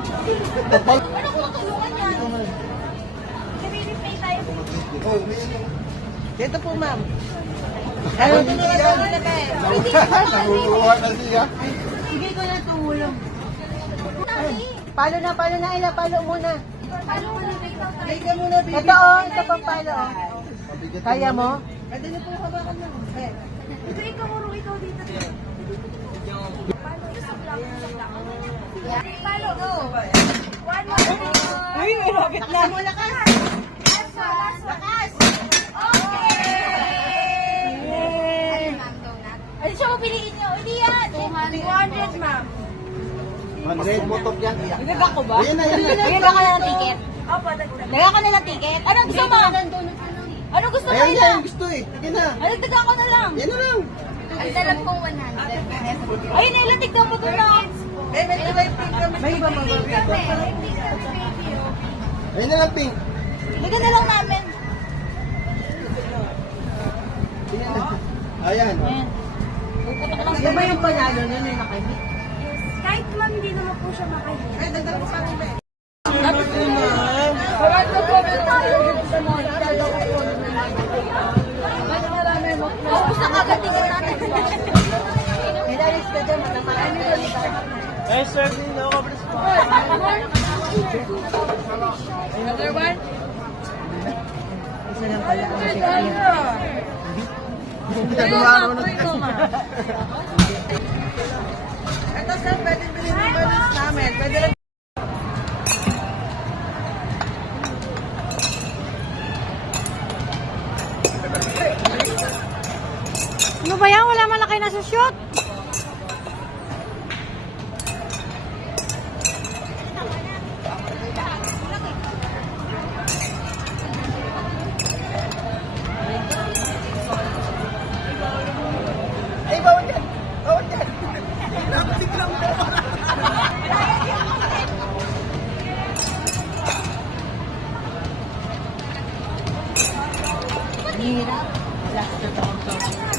Ano kung tulungan yan? Pay tayo. Dito po, ma'am. Ano tulungan daw na ba eh? Nakukuha na siya. Sige ko na tumulong. Palo na, Ella. Palo muna. Bigyan mo na, baby. Ito, ito pang palo, Kaya mo? Pwede na po hawakan mo. Ito ikaw, Muro, ikaw dito. Palo, go. One more. Uy, may rocket na. Mo lakas. Lakas. Okay. Ano siya mapiliin niyo? Hindi yan. 200, ma'am. 100 motok yan. Ibaba ko ba? Ayan na, yan na. Bigyan ka na ng ticket. Opo, dagdag. Bigyan ka na ng ticket. Ano gusto mo? Ano gusto mo? Ayan Ella? yan, gusto eh. Sige na. Ano, dagdagan ko na lang. Yan na lang. Ang dalam kong 100. Ayun, Ella, tignan mo doon lang. May iba mga Ayan na lang, pink. Bigyan na lang namin. Ayan. Puputok lang Yan ba yung panalo na yung nakahit? Kahit ma'am, hindi naman po siya makahiya. Ay, dagdag mo sa akin, be. Tapos na kagad tingnan natin. Ilalis ka dyan, marami ka dito. Eh, sir, hindi na ako kabris pa. Another one? Isa lang pala ang secret. Ito sir, pwede bilhin yung balance namin. Pwede lang. Ano ba yan? Wala malaki na sa shoot. Ay, bawal yan. Bawal yan. Napsik lang po. Hirap. Last na to.